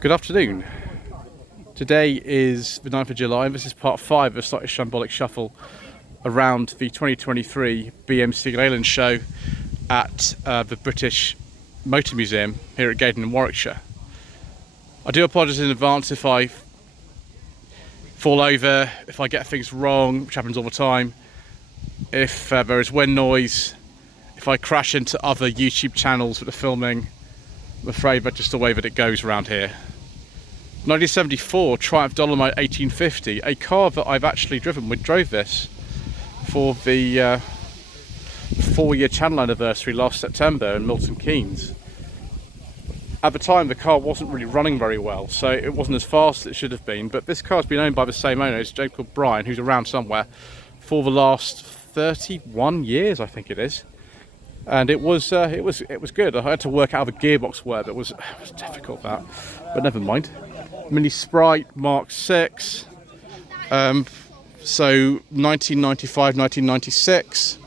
Good afternoon. Today is the 9th of July and this is part 5 of Slightly Shambolic Shuffle around the 2023 BMC and Leyland Show at the British Motor Museum here at Gaydon in Warwickshire. I do apologise in advance if I fall over, if I get things wrong, which happens all the time, if there is wind noise, if I crash into other YouTube channels that are filming. I'm afraid that's just the way that it goes around here. 1974 Triumph Dolomite 1850, a car that I've actually driven. We drove this for the 4-year channel anniversary last September in Milton Keynes. At the time the car wasn't really running very well, so it wasn't as fast as it should have been, but this car's been owned by the same owner. It's a gentleman called Brian, who's around somewhere, for the last 31 years I think it is. And it was good. I had to work out how the gearbox worked. It was difficult, that, but never mind. Mini Sprite Mark 6, so 1995, 1996.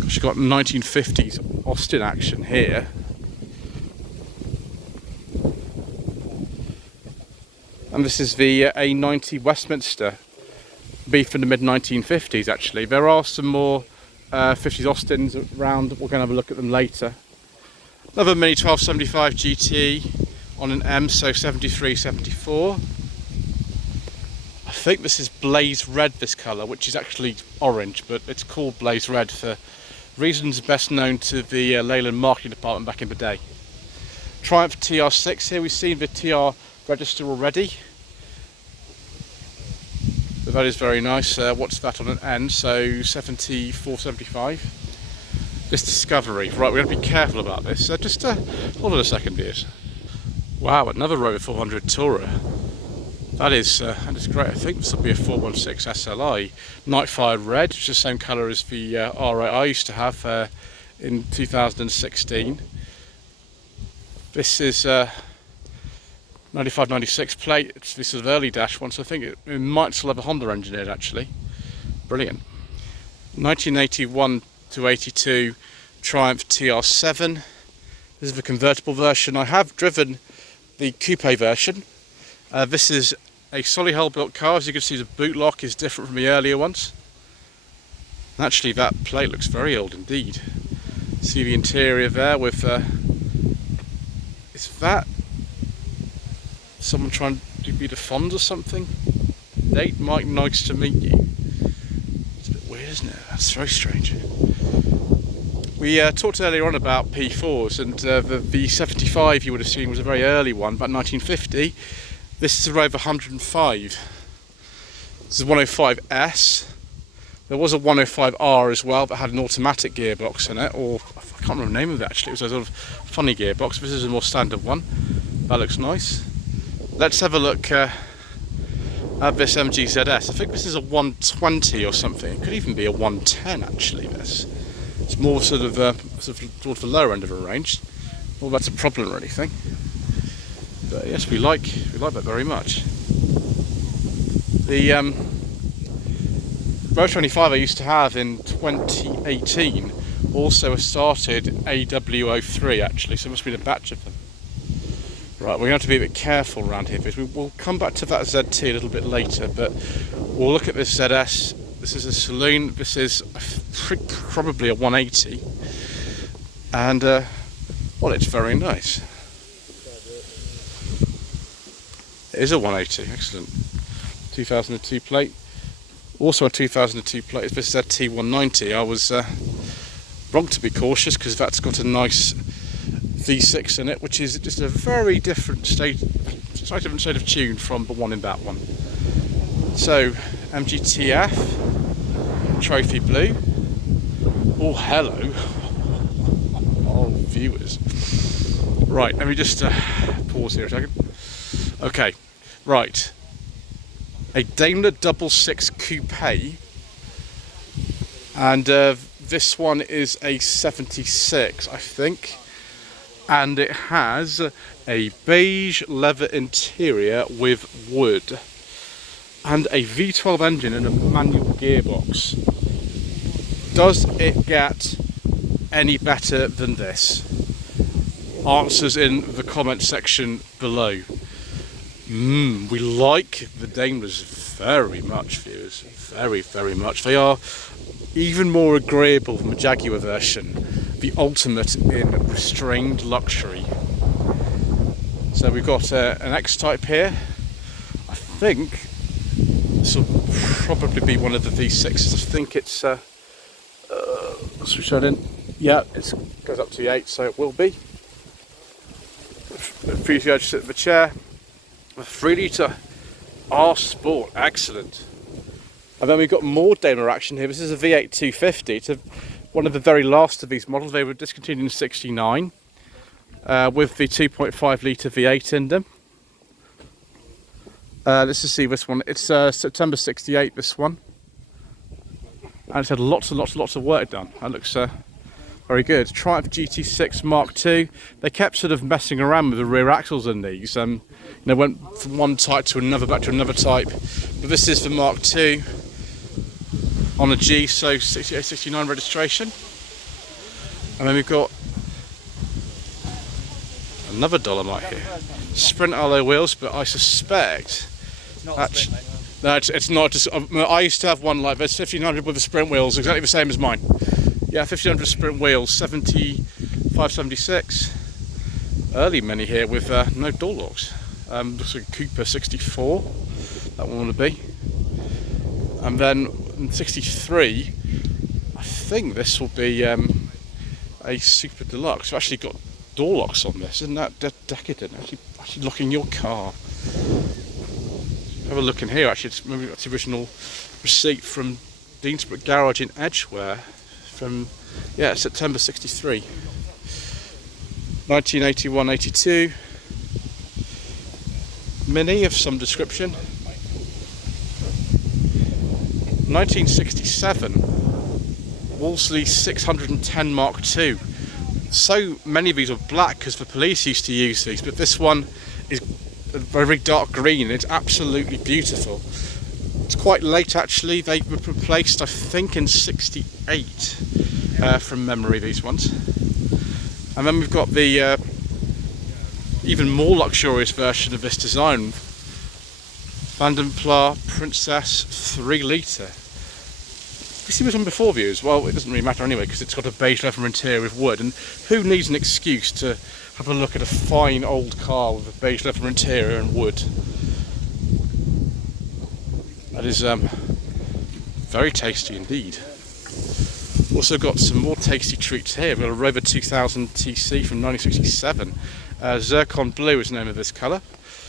Gosh, you've got 1950s Austin action here. And this is the A90 Westminster, be from the mid 1950s actually. There are some more 50s Austins around. We're going to have a look at them later. Another Mini 1275 GT on an M, so 73, 74. I think this is Blaze Red, this colour, which is actually orange, but it's called Blaze Red for reasons best known to the Leyland marketing department back in the day. Triumph TR6 here. We've seen the TR register already. But that is very nice. What's that on an N? So 74, 75. This Discovery. Right, we're going to be careful about this. Just hold on a second, dears. Wow, another Rover 400 Tourer. That is great. I think this will be a 416 SLI. Nightfire Red, which is the same colour as the R8 I used to have in 2016. This is 95, 96 plate. It's this sort of early dash one, so I think it might still have a Honda engine in it actually. Brilliant. 1981 to 82 Triumph TR7. This is the convertible version. I have driven the coupe version. This is a Solihull built car. As you can see, the boot lock is different from the earlier ones. Actually, that plate looks very old indeed. See the interior there with is that someone trying to be the Fonz or something? Nate, Mike, nice to meet you. It's a bit weird, isn't it? That's very strange. We talked earlier on about P4s, and the V75 you would have seen was a very early one, about 1950. This is a Rover 105. This is 105S. There was a 105R as well that had an automatic gearbox in it, or I can't remember the name of it actually. It was a sort of funny gearbox. This is a more standard one. That looks nice. Let's have a look at this MG ZS. I think this is a 120 or something. It could even be a 110 actually. This. It's more sort of towards the lower end of the range. Well, that's a problem or anything. But yes, we like that very much. The Rover 25 I used to have in 2018 also started AW03 actually, so it must be a batch of them. Right, we're going to have to be a bit careful around here because we'll come back to that ZT a little bit later, but we'll look at this ZS. This is a saloon. This is probably a 180, and well, it's very nice. It is a 180, excellent. 2002 plate. Also a 2002 plate is this ZT190. I was wrong to be cautious because that's got a nice V6 in it, which is just a very different state of tune from the one in that one. So MGTF, Trophy Blue. Oh, hello. Oh, viewers. Right, let me just pause here a second. Okay, right. A Daimler 66 Coupe, and this one is a 76, I think, and it has a beige leather interior with wood and a V12 engine and a manual gearbox. Does it get any better than this? Answers in the comment section below. We like the Daimlers very much, viewers. Very, very much. They are even more agreeable than the Jaguar version. The ultimate in restrained luxury. So we've got an X-Type here. I think this will probably be one of the V6s. I think it's what's we showed in? Yeah, it goes up to the 8, so it will be. For you to sit in the chair. A 3 litre R Sport, excellent. And then we've got more Daimler action here. This is a V8 250. It's one of the very last of these models. They were discontinued in '69 with the 2.5 litre V8 in them. Let's just see this one. It's September '68. This one, and it's had lots and lots of work done. That looks very good. Triumph GT6 Mark II. They kept sort of messing around with the rear axles in these. They went from one type to another, back to another type. But this is the Mark II on a G, so 68, 69 registration. And then we've got another Dolomite here. Sprint alloy wheels, but I suspect it's not. I used to have one like this, 1500 with the sprint wheels, exactly the same as mine. Yeah, 1500 sprint wheels, 75, 76. Early Mini here with no door locks. Looks like a Cooper 64, that one will be. And then in 63, I think this will be a Super Deluxe. I've actually got door locks on this. Isn't that decadent? Actually locking your car. Have a look in here. Actually, it's maybe got the original receipt from Deansbrook Garage in Edgware from September '63. 1981-82 Mini of some description. 1967 Wolseley 610 Mark II. So many of these are black because the police used to use these, but this one is a very dark green. It's absolutely beautiful. It's quite late actually. They were replaced I think in '68 from memory, these ones. And then we've got the even more luxurious version of this design, Vandenpla Princess 3 litre. You see this one before, viewers? Well, it doesn't really matter anyway because it's got a beige leather interior with wood, and who needs an excuse to have a look at a fine old car with a beige leather interior and wood? That is very tasty indeed. Also got some more tasty treats here. We've got a Rover 2000 TC from 1967. Zircon blue is the name of this colour.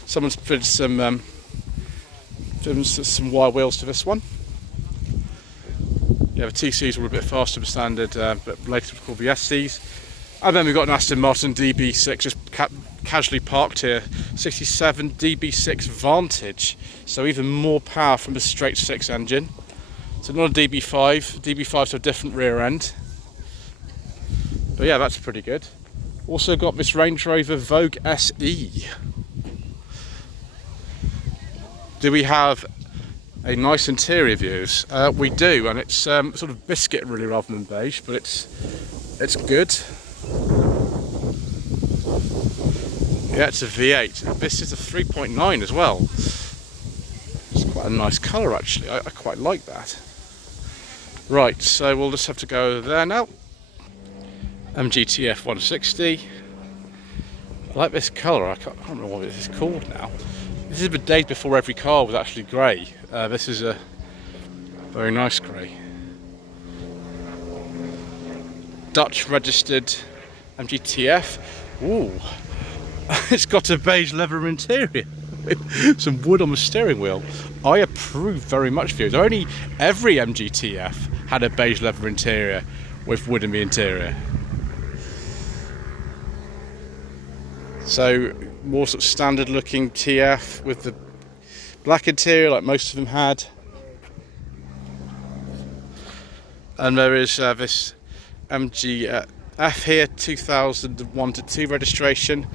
Someone's put some wire wheels to this one. Yeah, the TCs were a bit faster than standard, but later called the SCs. And then we've got an Aston Martin DB6 just casually parked here. 67 DB6 Vantage. So even more power from the straight 6 engine. So not a DB5. DB5's a different rear end. But yeah, that's pretty good. Also got this Range Rover Vogue SE. Do we have a nice interior, views? We do, and it's sort of biscuit really rather than beige, but it's good. Yeah, it's a V8. This is a 3.9 as well. It's quite a nice colour actually. I quite like that. Right, so we'll just have to go over there now. MGTF 160. I like this colour. I can't remember what this is called now. This is the days before every car was actually grey. This is a very nice grey. Dutch registered MGTF. Ooh, it's got a beige leather interior with some wood on the steering wheel. I approve very much, viewers. Only every MGTF had a beige leather interior with wood in the interior. So more sort of standard looking TF with the black interior like most of them had. And there is this MGF here, 2001 to 2 registration.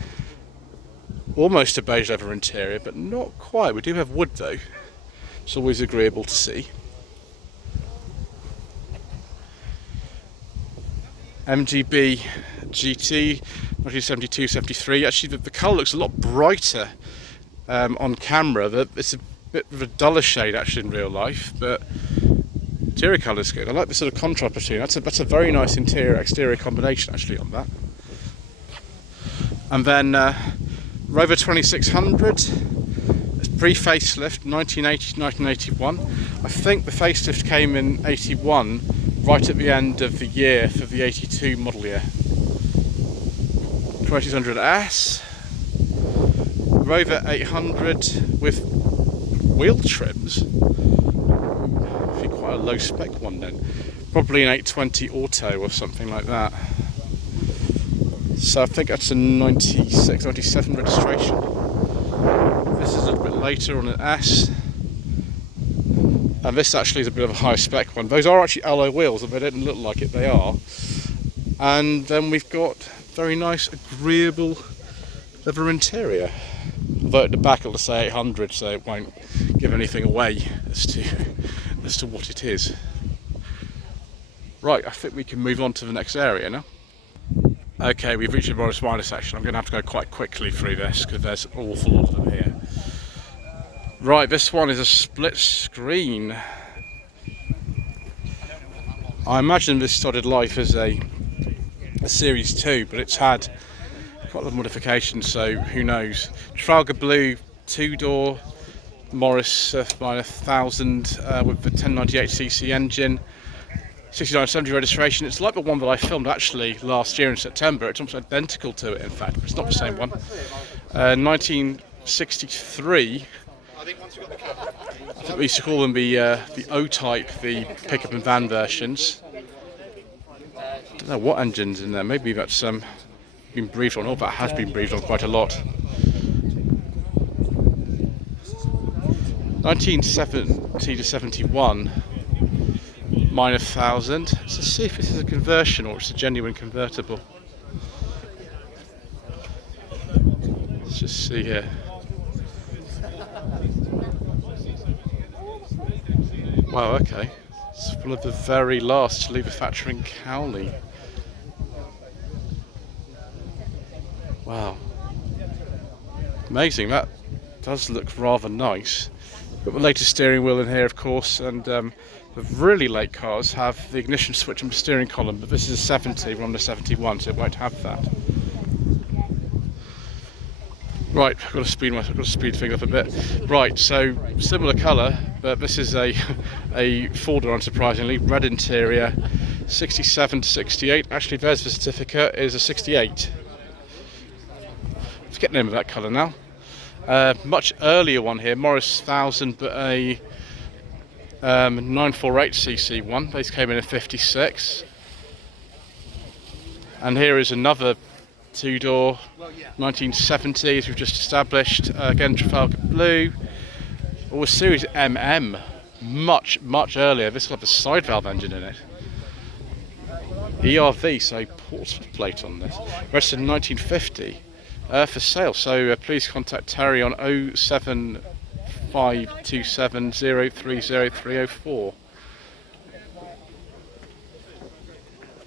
Almost a beige leather interior, but not quite. We do have wood though. It's always agreeable to see. MGB GT 1972-73. Actually, the colour looks a lot brighter on camera. It's a bit of a duller shade actually in real life, but interior colour is good. I like the sort of contrast between. That's a very nice interior-exterior combination actually on that. And then Rover 2600, pre-facelift, 1980 to 1981. I think the facelift came in 81, right at the end of the year for the 82 model year. 2600S, Rover 800 with wheel trims. I think quite a low spec one then. Probably an 820 auto or something like that. So I think that's a 96, 97 registration. This is a little bit later on an S. And this actually is a bit of a high spec one. Those are actually alloy wheels, but they don't look like it, they are. And then we've got very nice, agreeable leather interior. Although at the back it'll say 800, so it won't give anything away as to what it is. Right, I think we can move on to the next area now. Okay, we've reached the Morris Minor section. I'm going to have to go quite quickly through this because there's an awful lot of them here. Right, this one is a split screen. I imagine this started life as a Series 2, but it's had quite a lot of modifications, so who knows. Trafalgar Blue 2-door Morris Minor 1000 with the 1098cc engine. 6970 registration. It's like the one that I filmed actually last year in September. It's almost identical to it in fact, but it's not the same one. 1963. I think we used to call them the O-type, the pickup and van versions. I don't know what engine's in there. Maybe that's been breathed on, or that has been breathed on quite a lot. 1970 to 71. Minor 1000. Let's just see if this is a conversion or it's a genuine convertible. Let's just see here. Wow, okay. It's one of the very last to leave the factory in Cowley. Wow. Amazing, that does look rather nice. Got the latest steering wheel in here, of course, and the really late cars have the ignition switch on the steering column, but this is a 70, we're on the 71, so it won't have that. Right, I've got to speed things up a bit. Right, so similar colour, but this is a four-door, unsurprisingly, red interior, 67 to 68. Actually, there's the certificate, is a 68. Forget the name of that colour now. Much earlier one here, Morris 1000, but a 948cc one. These came in 56. And here is another two-door 1970, as we've just established. Again, Trafalgar Blue. Or Series MM, much earlier. This will have a side valve engine in it. ERV, so Portsmouth plate on this. Registered in 1950 for sale. So please contact Terry on 07527030304.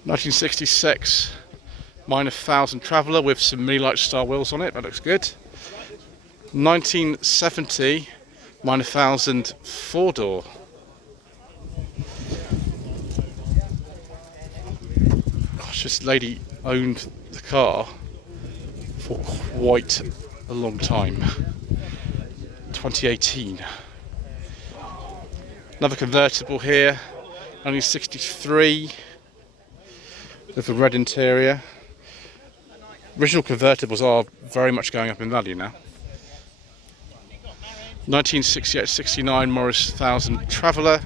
1966 Minor 1000 Traveller with some mini light style wheels on it. That looks good. 1970 Minor 1000 four-door. Gosh, this lady owned the car for quite a long time. 2018. Another convertible here, only 63, with a red interior. Original convertibles are very much going up in value now. 1968-69 Morris 1000 Traveller.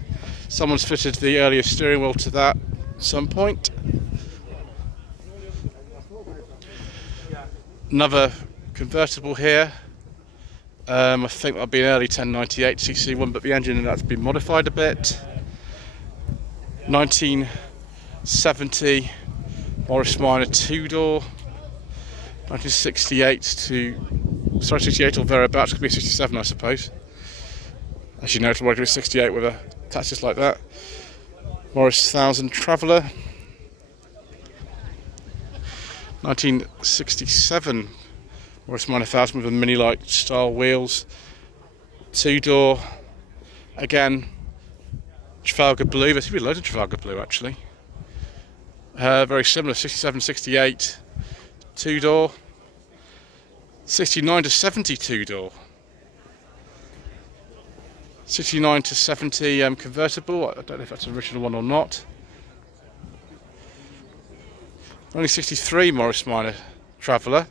Someone's fitted the earlier steering wheel to that at some point. Another convertible here. I think that'll be an early 1098cc one, but the engine in that's been modified a bit. 1970 Morris Minor two-door. 68 or thereabouts, could be a 67 I suppose. As you know, it'll be a 68 with a taxis like that. Morris 1000 Traveller. 1967 Morris Minor 1000 with a mini light style wheels, 2-door, again Trafalgar blue. There should be loads of Trafalgar blue actually. Very similar, 67, 68 2-door, 69 to 70 2-door, 69 to 70 convertible. I don't know if that's an original one or not. Only 63 Morris Minor Traveller.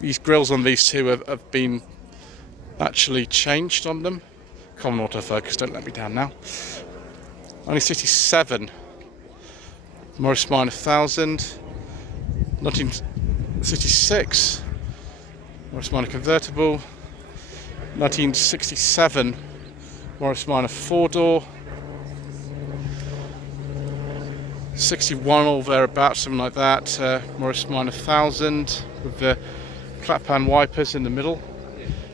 These grills on these two have been actually changed on them. Common autofocus, don't let me down now. Only 67 Morris Minor 1000. 1966 Morris Minor convertible. 1967 Morris Minor 4-door. 61 or thereabouts, something like that. Morris Minor 1000 with the clap-pan wipers in the middle,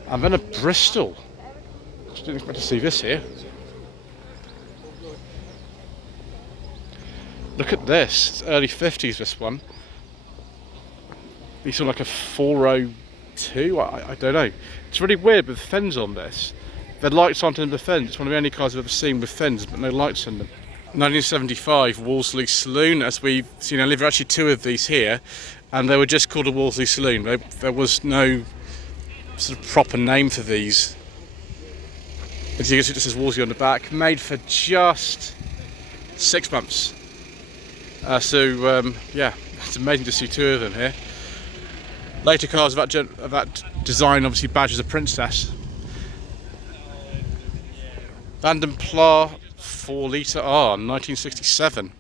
and then a Bristol. Just didn't expect to see this here. Look at this. It's early 50s. This one. These are like a 402. I don't know. It's really weird with fins on this. The lights aren't in the fins. It's one of the only cars I've ever seen with fins, but no lights in them. 1975 Wolseley Saloon, as we've seen. There are actually two of these here, and they were just called a Wolseley Saloon. There was no sort of proper name for these. As you can see, it just says Wolseley on the back. Made for just 6 months. Yeah, it's amazing to see two of them here. Later cars of that design obviously badge as a princess. Vanden Pla 4 litre R, 1967.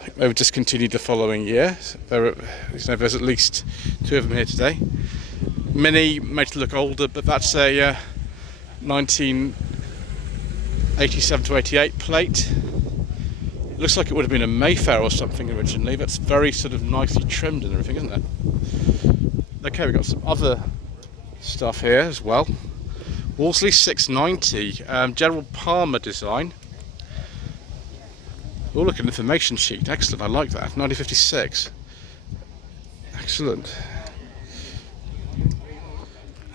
I think they were discontinued the following year. There's at least two of them here today. Mini, made to look older, but that's a 1987 to 88 plate. Looks like it would have been a Mayfair or something originally. That's very sort of nicely trimmed and everything, isn't it? Okay, we've got some other stuff here as well. Wolseley 690, General Palmer design. Oh, look at an information sheet. Excellent, I like that. 1956. Excellent.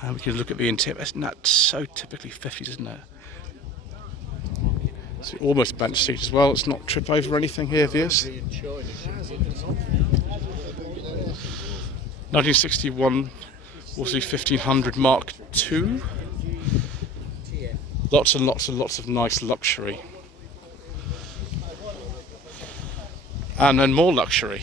And we can look at the interior. Isn't that so typically 50s, isn't it? It's almost a bench seat as well. It's not trip over or anything here, viewers. 1961 Wolseley 1500 Mark II. Lots and lots and lots of nice luxury. And then more luxury.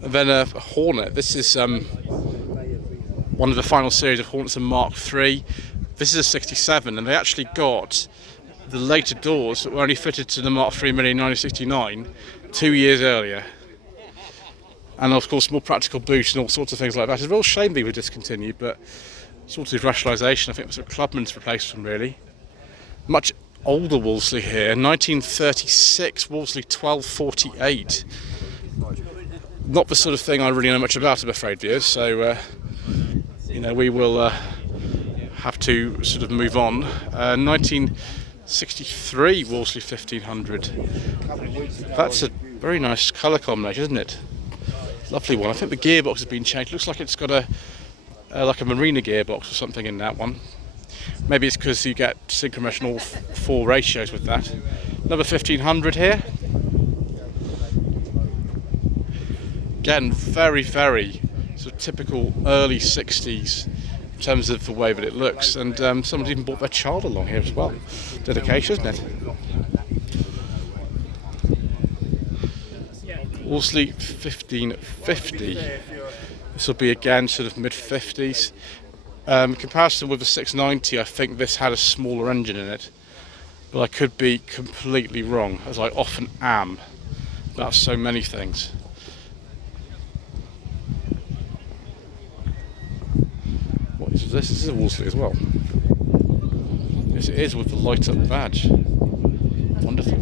And then a Hornet. This is one of the final series of Hornets and Mark III. This is a 67, and they actually got the later doors that were only fitted to the Mark III Mini in 1969, 2 years earlier. And of course more practical boot and all sorts of things like that. It's a real shame they were discontinued, but sort of rationalisation. I think it was a Clubman's replaced them really. Much older Wolseley here, 1936 Wolseley 1248. Not the sort of thing I really know much about, I'm afraid, viewers. So you know, we will have to sort of move on. 1963 Wolseley 1500. That's a very nice colour combination, isn't it? Lovely one. I think the gearbox has been changed. Looks like it's got a like a Marina gearbox or something in that one. Maybe it's because you get synchromesh in all 4 ratios with that. Another 1500 here. Again, very, very sort of typical early 60s in terms of the way that it looks. And someone's even brought their child along here as well. Dedication, isn't it? Wolseley 1550. This will be again sort of mid-50s. In comparison with the 690, I think this had a smaller engine in it. But I could be completely wrong, as I often am about so many things. What is this? This is a Wolseley as well. Yes, it is with the light up badge. wonderful.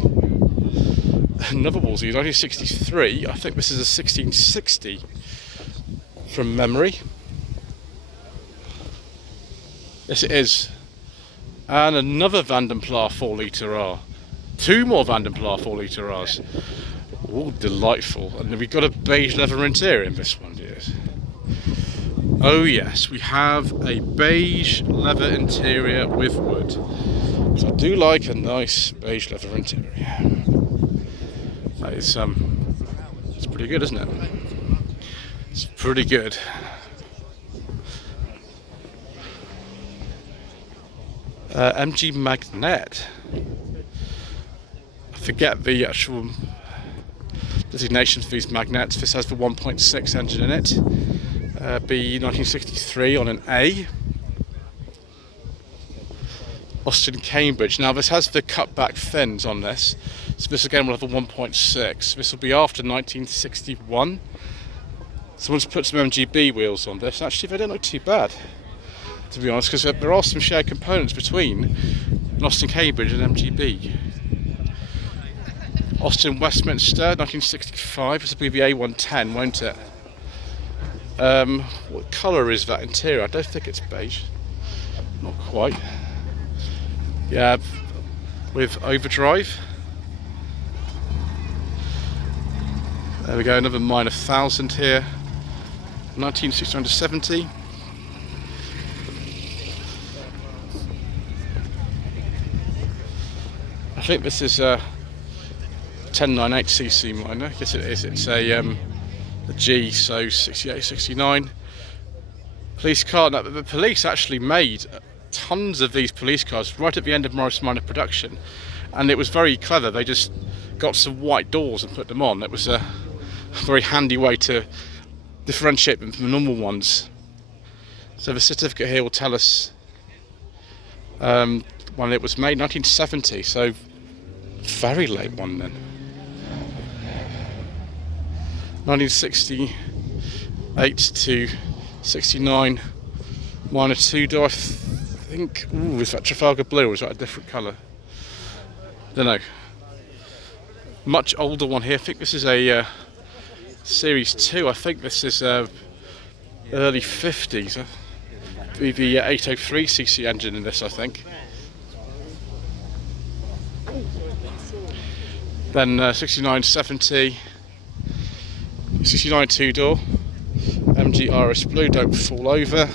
Another Wolseley, 1963. I think this is a 1660 from memory. Yes, it is. And another Vanden Plas 4 litre R. Two more Vanden Plas 4 litre R's. Oh, delightful. And we've got a beige leather interior in this one, dears. Oh yes, we have a beige leather interior with wood. So I do like a nice beige leather interior. That is it's pretty good, isn't it? It's pretty good. MG Magnet. I forget the actual designation for these magnets. This has the 1.6 engine in it. B 1963 on an A. Austin Cambridge. Now this has the cutback fins on this. So this again will have a 1.6. This will be after 1961. Someone's put some MGB wheels on this. Actually, they don't look too bad, to be honest, because there are some shared components between Austin Cambridge and MGB. Austin Westminster, 1965. This will be the A110, won't it? What colour is that interior? I don't think it's beige. Not quite. Yeah, with overdrive. There we go, another minor 1000 here. 1969 to 70. I think this is a 1098cc minor. Yes, it is. It's a G, so 68, 69. Police car. Now, the police actually made tons of these police cars right at the end of Morris Minor production, and it was very clever. They just got some white doors and put them on. It was a very handy way to differentiate them from the normal ones. So the certificate here will tell us when it was made, 1970, so very late one then. 1968 to 69, minor 2-door, I think. Ooh, is that Trafalgar blue or is that a different colour? Don't know. Much older one here. I think this is a Series 2. I think this is early 50s. The 803cc engine in this, I think. Then 69, 70, 69 2-door, MG RS Blue, don't fall over.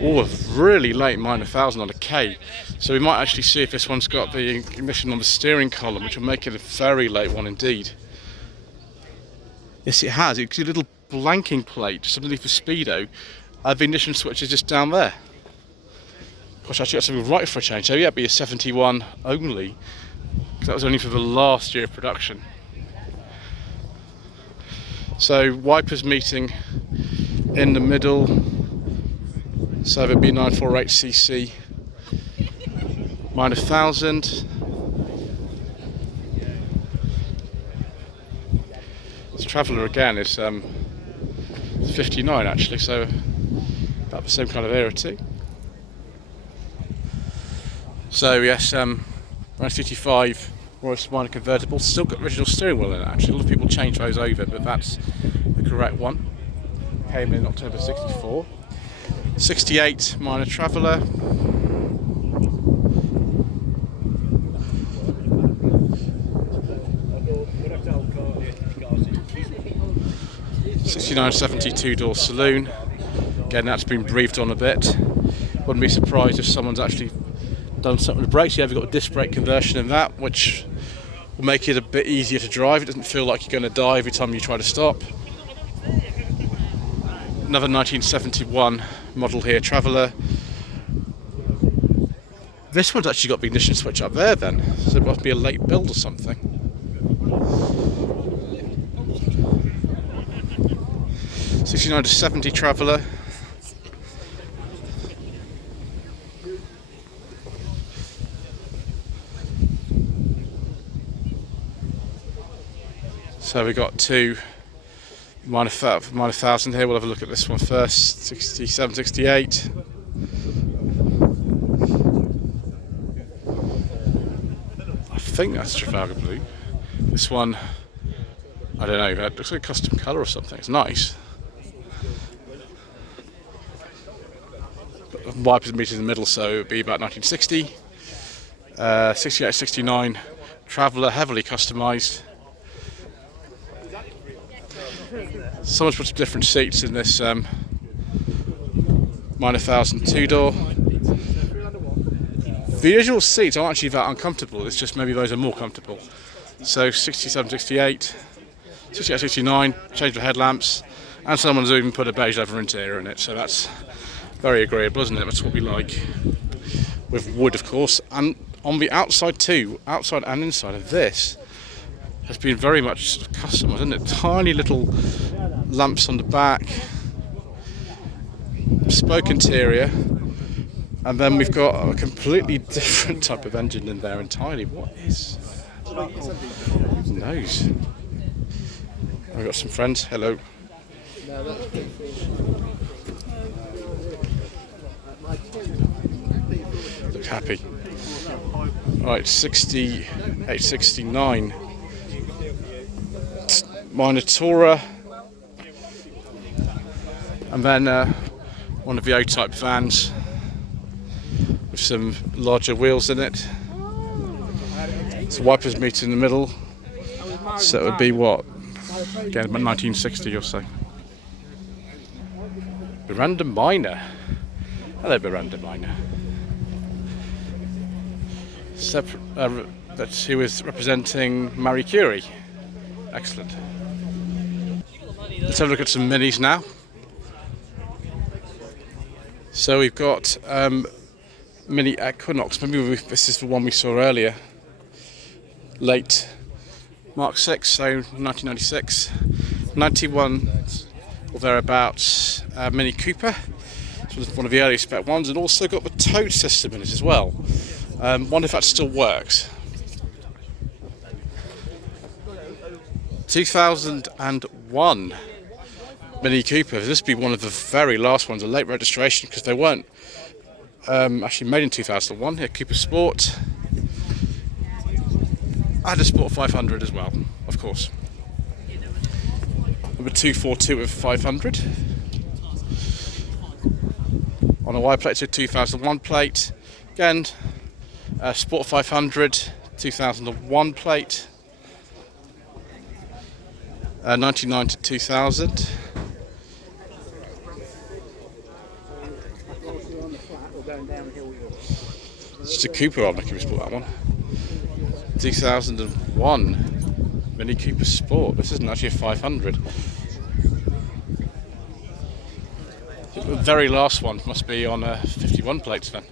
Oh, a really late minor 1000 on a K. So we might actually see if this one's got the ignition on the steering column, which will make it a very late one indeed. Yes, it has. It's a little blanking plate just underneath the speedo. The ignition switch is just down there. Gosh, actually got something right for a change. So yeah, it'd be a 71 only. That was only for the last year of production. So wipers meeting in the middle. So it'd be 948cc, minor 1000. This Traveller again is 59 actually, so about the same kind of era too. So yes, 1955 Royce Minor convertible, still got original steering wheel in it actually. A lot of people change those over, but that's the correct one. Came in October 64. 68 Minor Traveller. '69-70 2-door saloon. Again, that's been breathed on a bit. Wouldn't be surprised if someone's actually done something with the brakes. Yeah, we've got a disc brake conversion in that, which will make it a bit easier to drive. It doesn't feel like you're going to die every time you try to stop. Another 1971 model here, Traveller. This one's actually got the ignition switch up there then, so it must be a late build or something. '69 to '70 Traveller. So we got two minor 1000 here. We'll have a look at this one first. 67, 68. think that's Trafalgar Blue. This one, I don't know, that looks like a custom colour or something. It's nice. Wipers meet in the middle, so it would be about 1960. 68, 69, Traveller, heavily customised. Someone's put some different seats in this Minor 1000 two-door. The usual seats aren't actually that uncomfortable, it's just maybe those are more comfortable. So 67, 68, 68, 69, changed the headlamps, and someone's even put a beige leather interior in it, so that's very agreeable, isn't it? That's what we like. With wood, of course, and on the outside too, outside and inside of this, has been very much customised, isn't it? Tiny little lamps on the back, bespoke interior, and then we've got a completely different type of engine in there entirely. What is that? Who knows? I've got some friends. Hello. Look happy. Right, 68, 69. Minotaur, and then one of the O-type vans with some larger wheels in it. So wipers meet in the middle, so it would be what? Again, about 1960 or so. Miranda Minor. Hello, Miranda Minor. That she was representing Marie Curie. Excellent. Let's have a look at some minis now. So we've got Mini Equinox. Maybe this is the one we saw earlier. Late Mark 6, so 1996. 91 or thereabouts Mini Cooper. So one of the early spec ones, and also got the tow system in it as well. Wonder if that still works. 2001 Mini Cooper. This would be one of the very last ones, a late registration, because they weren't actually made in 2001. Here, Cooper Sport. I had a Sport 500 as well, of course. Number 242 with 500. On a wide plate, so 2001 plate. Again, Sport 500, 2001 plate. 99 to 2000. It's a Cooper on the Cooper Sport, that one. 2001 Mini Cooper Sport. This isn't actually a 500. The very last one must be on 51 plates then.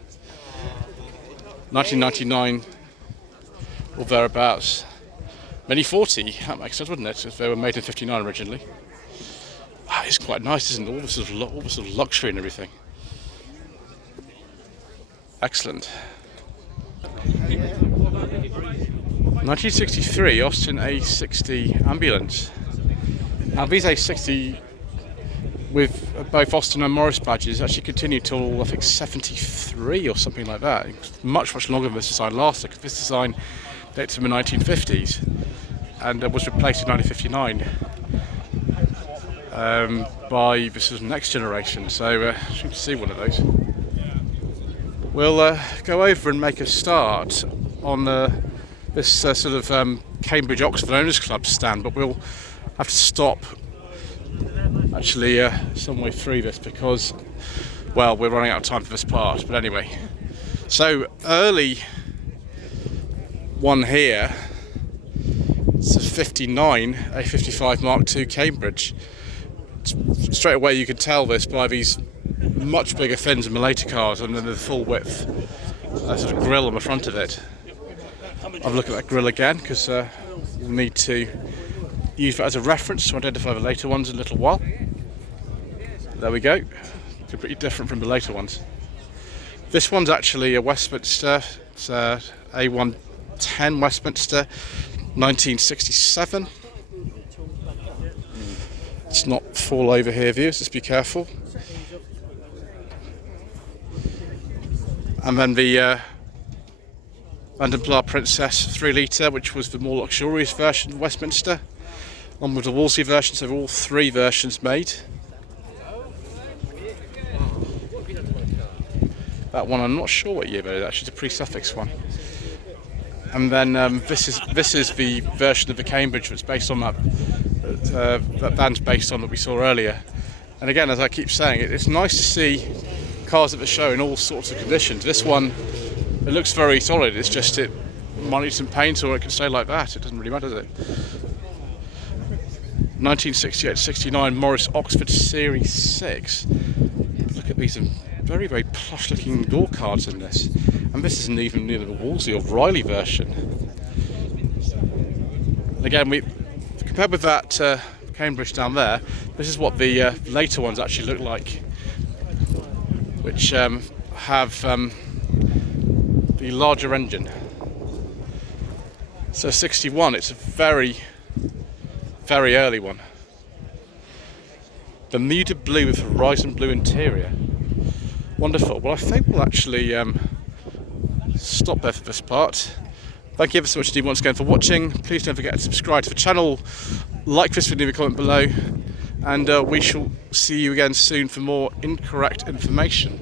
1999 or thereabouts. Mini 40, that makes sense, wouldn't it? If they were made in 59 originally. It's quite nice, isn't it? All this sort of luxury and everything. Excellent. 1963 Austin A60 ambulance. Now these A60 with both Austin and Morris badges actually continued till I think 73 or something like that. Much longer than this design lasted, because this design dates from the 1950s and was replaced in 1959 by this was next generation. So you can see one of those. We'll go over and make a start on this sort of Cambridge Oxford Owners Club stand, but we'll have to stop actually some way through this because, well, we're running out of time for this part. But anyway, so early one here, it's a 59 A55 Mark II Cambridge. Straight away you can tell this by these much bigger fins than the later cars, and then the full width sort of grille on the front of it. I'll look at that grille again because we'll need to use that as a reference to identify the later ones in a little while. There we go. Completely different from the later ones. This one's actually a Westminster. It's a A110 Westminster, 1967. Let's not fall over here, viewers. Just be careful. And then the Vandenpla Princess 3 litre, which was the more luxurious version of Westminster. On with the Wolseley version, so all 3 versions made. That one I'm not sure what year, but it's actually a pre-suffix one. And then this is the version of the Cambridge that's based on that van's based on that we saw earlier. And again, as I keep saying, it's nice to see cars at the show in all sorts of conditions. This one, it looks very solid. It's just it might need some paint, or it can stay like that. It doesn't really matter, does it? 1968-69 Morris Oxford Series 6. Look at these very, very plush looking door cards in this. And this isn't even near the Wolseley or Riley version. And again, compared with that Cambridge down there, this is what the later ones actually look like, which have the larger engine. So 61, it's a very, very early one. The muted blue with horizon blue interior. Wonderful. Well, I think we'll actually stop there for this part. Thank you ever so much indeed once again for watching. Please don't forget to subscribe to the channel, like this video, leave a comment below, and we shall see you again soon for more incorrect information.